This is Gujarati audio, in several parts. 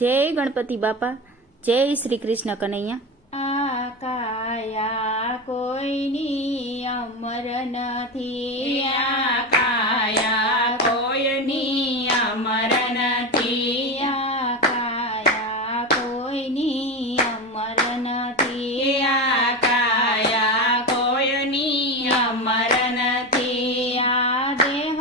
જય ગણપતિ બાપા, જય શ્રી કૃષ્ણ કનૈયા। આ કાયા કોઈની અમર નથી, આ કાયા કોઈની અમર નથી, આ કાયા કોઈની અમર નથી, આ કાયા કોઈની અમર નથી, આ દેહ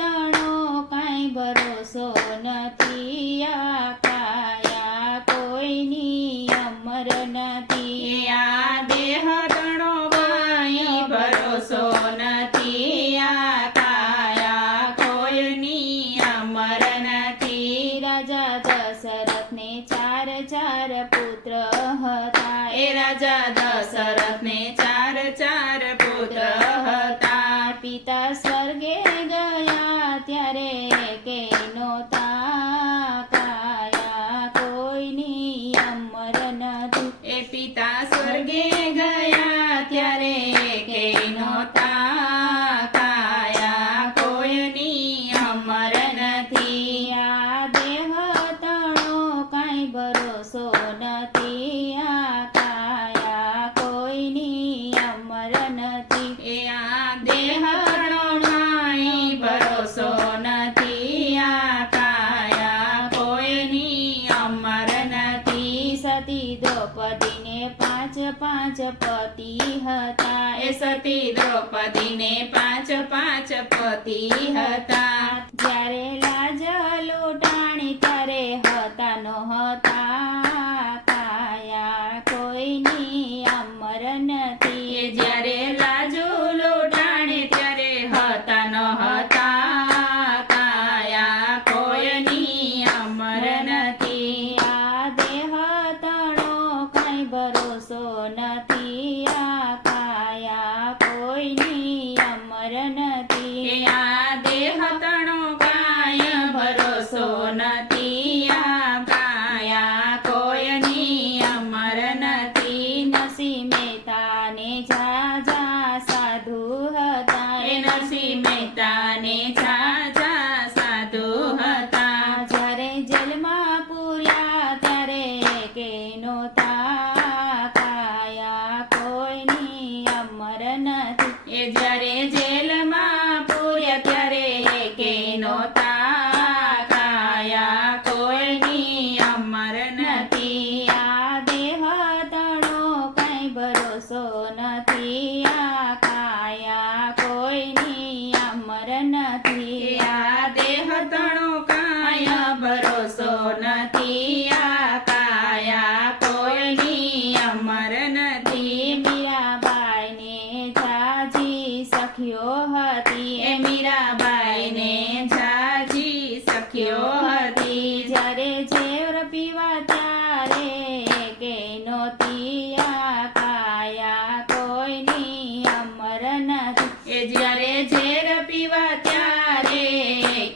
તણો કાંઈ ભરોસો નથી, આ કાયા કોઈની અમર નથી, આ દેહ તણો કાંઈ ભરોસો નથી, આ કાયા કોઈની અમર નથી। રાજા દશરથને ચાર ચાર પુત્ર હતા, એ રાજા દશરથને ચાર ચાર પુત્ર હતા, પિતા સ્વર્ગે ગયા ત્યારે કે નહોતા, કાયા કોઈની અમર નથી, એ પિતા સ્વર્ગે ગયા ત્યારે કે નહોતા, કાયા કોઈની અમર નથી, આ દેહ તણો કાંઈ ભરોસો નથી, આ કાયા કોઈની અમર નથી, એ આ દેહ તણો કાંઈ ભરોસો નથી, આ કાયા કોઈની અમર નથી। સતી દ્રૌપદીને પાંચ પાંચ પતિ હતા, એ સતી દ્રૌપદીને પાંચ પાંચ પતિ હતા, જ્યારે લાજ લૂંટાણી ત્યારે હતા નહોતા, કાયા કોઈની અમર નથી, એ જ્યારે લાજુ લૂંટાણે ત્યારે હતા નહોતા, કાયા કોઈની અમર નથી, આ દેહ તણો કાંઈ ભરોસો નથી, આ કાયા કોઈની અમર નથી, આ દેહ તણો કાય ભરોસો નથી, આ કાયા કોઈની અમર નથી। નરસિંહ મહેતાને ઝાઝા સાધુ હતા, એ નરસિંહ મહેતાને ઝાઝા સાધુ હતા, જ્યારે જેલમાં પૂર્યા ત્યારે કે નહોતા, કાયા કોઈની અમર નથી, એ જ્યારે જેલમાં પૂર્યા ત્યારે કે નહોતા, કાયા કોઈની અમર નથી, આ દેહ તણો કાંઈ ભરોસો નથી, આ કાયા કોઈની અમર નથી, આ દેહ તણો કાય ભરોસો નથી, આ કાયા કોઈની અમર નથી। મીરાબાઈને ઝાઝી સખીઓ હતી, એ મીરાબાઈને ઝાઝી સખીઓ હતી, જ્યારે ઝેર પીવા ત્યારે કે નહોતી, આ કાયા કોઈની અમર નથી, એ જ્યારે ઝેર પીવા ત્યારે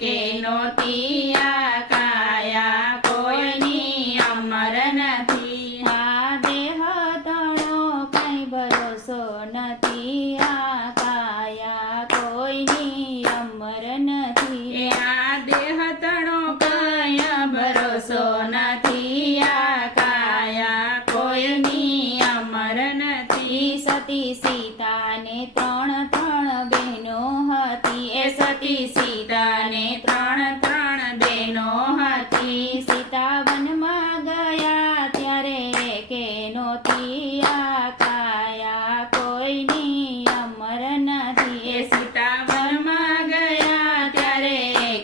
કે નહોતી, આ કાયા કોઈની અમર નથી, આ દેહ તણો કાંઈ ભરોસો નથી, આ કાયા કોઈની અમર નથી, એ આ દેહ તણો કાય ભરોસો નથી, આ કાયા કોઈની અમર નથી। સતી સીતાને ત્રણ ત્રણ બહેનો હતી, એ સતી સીતાને ત્રણ ત્રણ બહેનો હતી, સીતા વનમાં ગયા ત્યારે કે નહોતી, આ કાયા કોઈની અમર નથી, એ સીતા વનમાં ગયા ત્યારે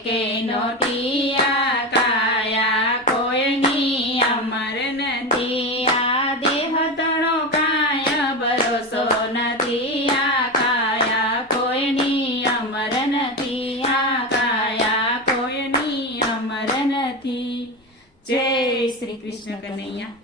કે નહોતી, આ કાયા કોઈની અમર નથી, આ દેહ તણો કાય ભરોસો નથી, આ કાયા કોઈની અમર નથી, આ કાયા કોઈની અમર નથી। જય શ્રી કૃષ્ણ કનૈયા।